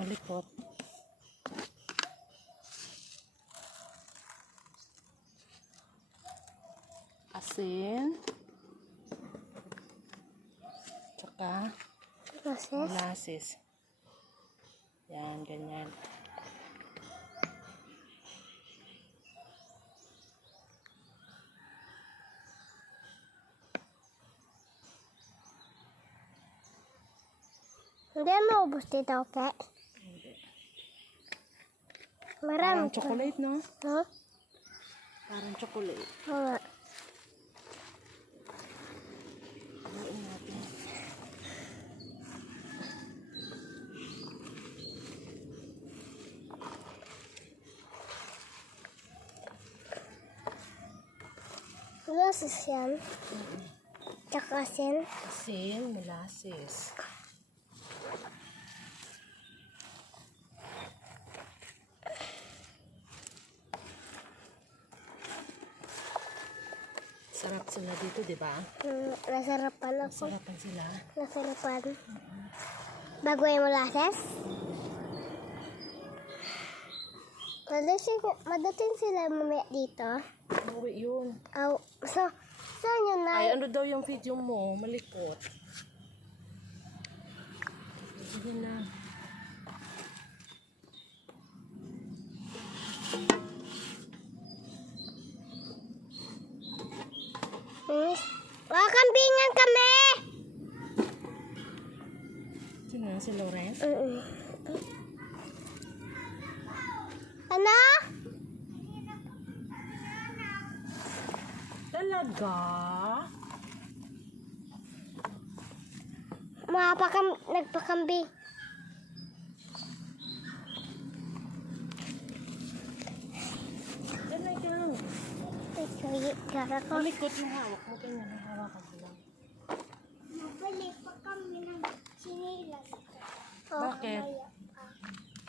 Malikot. Asin. Tsaka molasses. Yan, ganyan. Hindi maubos dito, okay? Hindi. Marami. Parang chocolate, no? Huh? Parang chocolate. Oo nga. Haluin natin. Molasses yan. Tsaka asin. Asin, molasses. Sarap sila dito, di ba? Nasarapan ako. Sarapan sila. Nasarapan. Bago yung molasses? Madating sila mamaya dito. Uwi yun. Oh, saan yun na? Ay, ano daw yung video mo? Malikot. Sige na. Kambingan kami! Sino na si Lauren? Ano? Talaga? Nagpakambing. Ganay ka lang. Ay, sorry. Gara ko. Malikot yung hawak mo. Ganyan, ang hawakan ko lang. Mabalik pa kami ng sinilas. Bakit?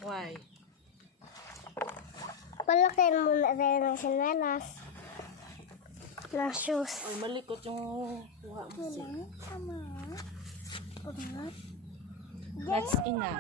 Why? Palakin muna tayo ng sinilas. Ng shoes. Ay, malikot yung kuha mo. Sama. That's enough.